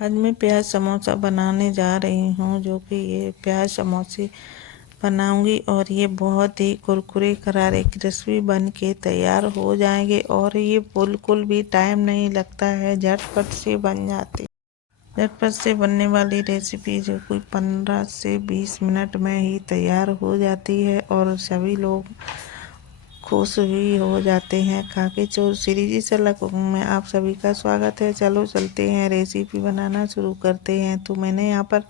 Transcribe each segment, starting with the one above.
आज मैं प्याज समोसा बनाने जा रही हूँ, जो कि ये प्याज समोसे बनाऊंगी और ये बहुत ही कुरकुरे करारे क्रिस्पी बन के तैयार हो जाएंगे और ये बिल्कुल भी टाइम नहीं लगता है, झटपट से बन जाते। झटपट से बनने वाली रेसिपी जो कोई 15 से 20 मिनट में ही तैयार हो जाती है और सभी लोग खुश भी हो जाते हैं खा के। तो सीरीज सलाह कुकिंग में आप सभी का स्वागत है। चलो चलते हैं, रेसिपी बनाना शुरू करते हैं। तो मैंने यहाँ पर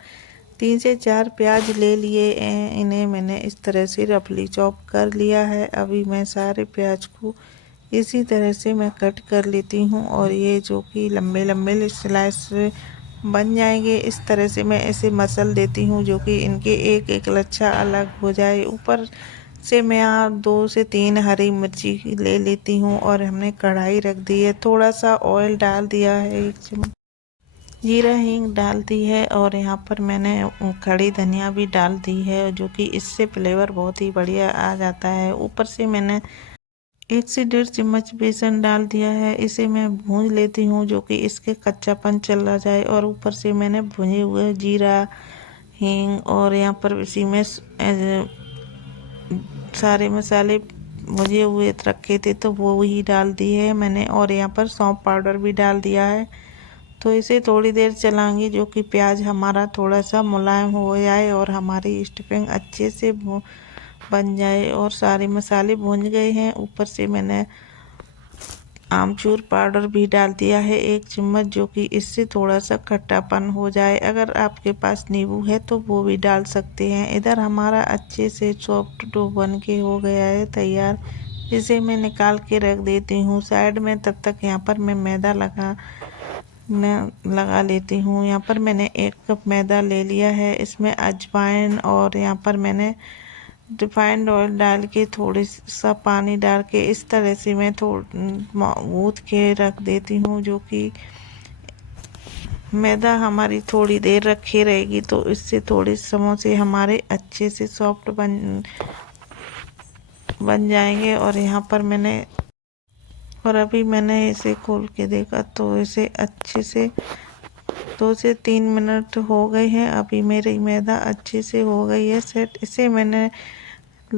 3 से 4 प्याज ले लिए हैं। इन्हें मैंने इस तरह से रफली चॉप कर लिया है। अभी मैं सारे प्याज को इसी तरह से मैं कट कर लेती हूँ और ये जो कि लंबे लंबे स्लाइस बन जाएंगे। इस तरह से मैं इसे मसल देती हूँ, जो कि इनके एक एक लच्छा अलग हो जाए। ऊपर से मैं यहाँ 2 से 3 हरी मिर्ची ले लेती हूँ और हमने कढ़ाई रख दी है। थोड़ा सा ऑयल डाल दिया है, 1 चम्मच जीरा हींग डाल दी है और यहाँ पर मैंने खड़ी धनिया भी डाल दी है, जो कि इससे फ्लेवर बहुत ही बढ़िया आ जाता है। ऊपर से मैंने 1 से 1.5 चम्मच बेसन डाल दिया है। इसे मैं भून लेती हूँ, जो कि इसके कच्चापन चला जाए। और ऊपर से मैंने भुने हुए जीरा हींग और यहाँ पर इसी में सारे मसाले भुजे हुए रखे थे तो वो ही डाल दिए है मैंने। और यहाँ पर सौंफ पाउडर भी डाल दिया है। तो इसे थोड़ी देर चलाएंगे, जो कि प्याज हमारा थोड़ा सा मुलायम हो जाए और हमारी स्टफिंग अच्छे से बन जाए। और सारे मसाले भून गए हैं। ऊपर से मैंने आमचूर पाउडर भी डाल दिया है 1 चम्मच, जो कि इससे थोड़ा सा खट्टापन हो जाए। अगर आपके पास नींबू है तो वो भी डाल सकते हैं। इधर हमारा अच्छे से सॉफ्ट डो बन के हो गया है तैयार। इसे मैं निकाल के रख देती हूँ साइड में। तब तक यहाँ पर मैं मैदा लगा लेती हूँ। यहाँ पर मैंने 1 कप मैदा ले लिया है। इसमें अजवाइन और यहाँ पर मैंने रिफाइंड ऑयल डाल के थोड़ी सा पानी डाल के इस तरह से मैं गूँथ के रख देती हूँ, जो कि मैदा हमारी थोड़ी देर रखी रहेगी तो इससे थोड़े समोसे हमारे अच्छे से सॉफ्ट बन जाएंगे। और यहाँ पर अभी मैंने इसे खोल के देखा तो इसे अच्छे से 2 से 3 मिनट हो गए हैं। अभी मेरी मैदा अच्छे से हो गई है सेट। इसे मैंने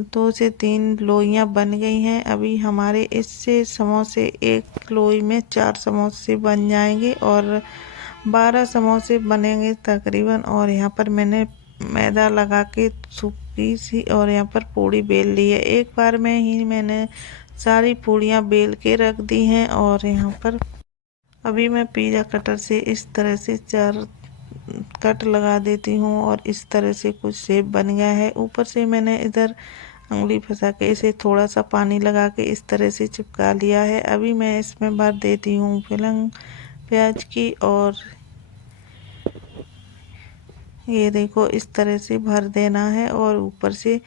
2 से 3 लोइयाँ बन गई हैं। अभी हमारे इससे समोसे, 1 लोई में 4 समोसे बन जाएंगे और 12 समोसे बनेंगे तकरीबन। और यहाँ पर मैंने मैदा लगा के सूखी सी और यहाँ पर पूड़ी बेल ली है। एक बार में ही मैंने सारी पूड़ियाँ बेल के रख दी हैं। और यहाँ पर अभी मैं पिज़्ज़ा कटर से इस तरह से 4 कट लगा देती हूँ और इस तरह से कुछ शेप बन गया है। ऊपर से मैंने इधर उंगली फंसा के इसे थोड़ा सा पानी लगा के इस तरह से चिपका लिया है। अभी मैं इसमें भर देती हूँ फिलिंग प्याज की। और ये देखो, इस तरह से भर देना है और ऊपर से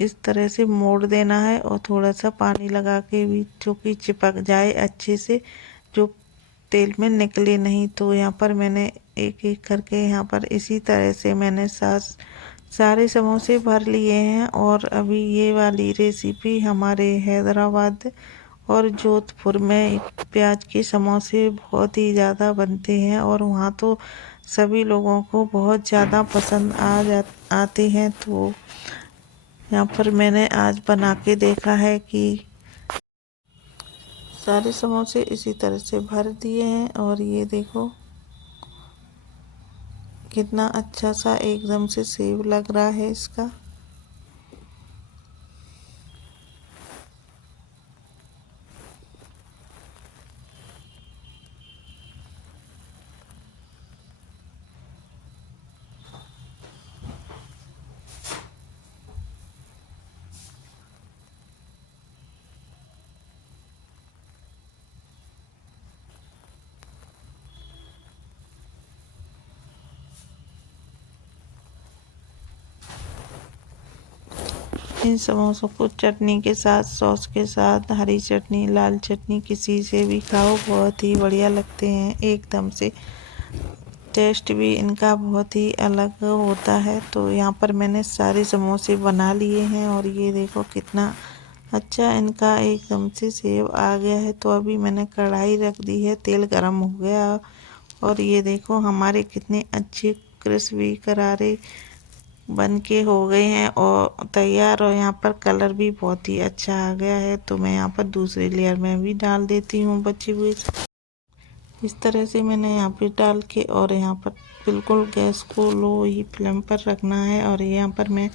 इस तरह से मोड़ देना है और थोड़ा सा पानी लगा के भी, जो कि चिपक जाए अच्छे से, जो तेल में निकले नहीं। तो यहाँ पर मैंने एक एक करके यहाँ पर इसी तरह से मैंने सारे समोसे भर लिए हैं। और अभी ये वाली रेसिपी हमारे हैदराबाद और जोधपुर में प्याज के समोसे बहुत ही ज़्यादा बनते हैं और वहाँ तो सभी लोगों को बहुत ज़्यादा पसंद आते हैं। तो यहाँ पर मैंने आज बना के देखा है कि सारे समोसे इसी तरह से भर दिए हैं। और ये देखो कितना अच्छा सा एकदम से सेव लग रहा है इसका। इन समोसों को चटनी के साथ, सॉस के साथ, हरी चटनी, लाल चटनी, किसी से भी खाओ, बहुत ही बढ़िया लगते हैं एकदम से। टेस्ट भी इनका बहुत ही अलग होता है। तो यहाँ पर मैंने सारे समोसे बना लिए हैं और ये देखो कितना अच्छा इनका एकदम से सेव आ गया है। तो अभी मैंने कढ़ाई रख दी है, तेल गरम हो गया और ये देखो हमारे कितने अच्छे क्रिस्पी करारे बन के हो गए हैं और तैयार। और यहाँ पर कलर भी बहुत ही अच्छा आ गया है। तो मैं यहाँ पर दूसरी लेयर में भी डाल देती हूँ बचे हुए। इस तरह से मैंने यहाँ पे डाल के और यहाँ पर बिल्कुल गैस को लो ही फ्लेम पर रखना है। और यहाँ पर मैं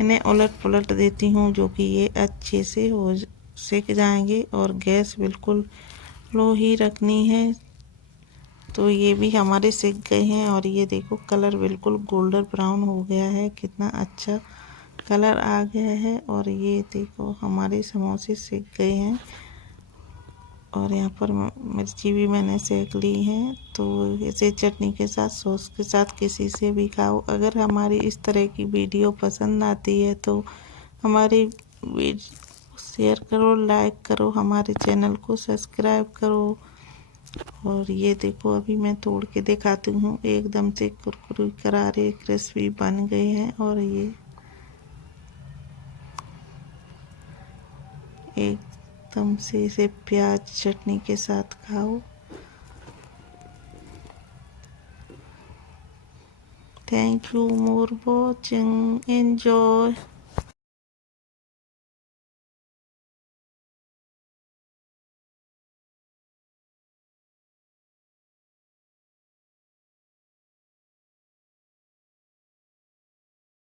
इन्हें उलट पुलट देती हूँ जो कि ये अच्छे से हो सेक जाएंगे। और गैस बिल्कुल लो ही रखनी है। तो ये भी हमारे सेक गए हैं और ये देखो कलर बिल्कुल गोल्डन ब्राउन हो गया है, कितना अच्छा कलर आ गया है। और ये देखो हमारे समोसे सेक गए हैं। और यहाँ पर मिर्ची भी मैंने सेक ली है। तो इसे चटनी के साथ, सॉस के साथ किसी से भी खाओ। अगर हमारी इस तरह की वीडियो पसंद आती है तो हमारी शेयर करो, लाइक करो, हमारे चैनल को सब्सक्राइब करो। और ये देखो अभी मैं तोड़ के दिखाती हूँ, एकदम से कुरकुरे करारे क्रिस्पी बन गए हैं। और ये एकदम से इसे प्याज चटनी के साथ खाओ। Thank you more watching, enjoy.